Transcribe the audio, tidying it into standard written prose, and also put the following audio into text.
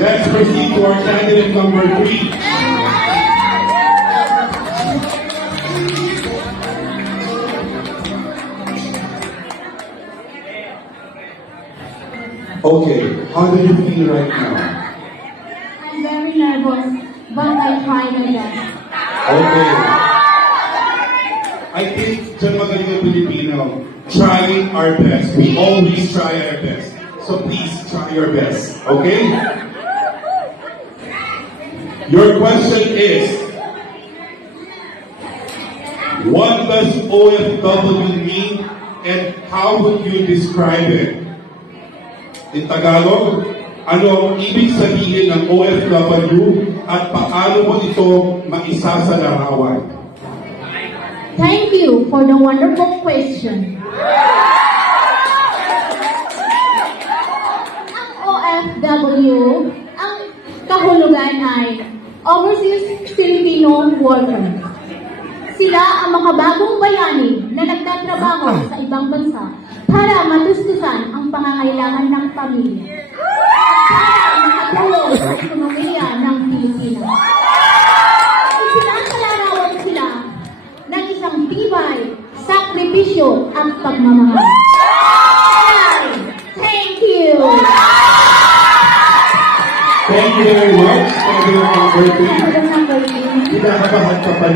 Let's proceed to our candidate number 3. Okay, how do you feel right now? I'm very nervous, but I try my best. Okay. I think dyan magaling ang Pilipino. Trying our best. We always try our best. So please try your best. Okay? Your question is, what does OFW mean and how would you describe it? In Tagalog, ano ang ibig sabihin ng OFW at paano mo ito maisasalawan? Thank you for the wonderful question. Ang OFW, ang kahulugan ay Overseas Filipino Workers. Sila ang makabagong bayani na nagtatrabaho sa ibang bansa para matustusan ang pangangailangan ng pamilya at para makatulong sa ekonomiya ng Pilipinas. Isinasalaran sila ng isang tibay, sakripisyo at pagmamahal. Thank you! Thank you very much. Thank you, number 3. Number 3. Kinakabahan ka pa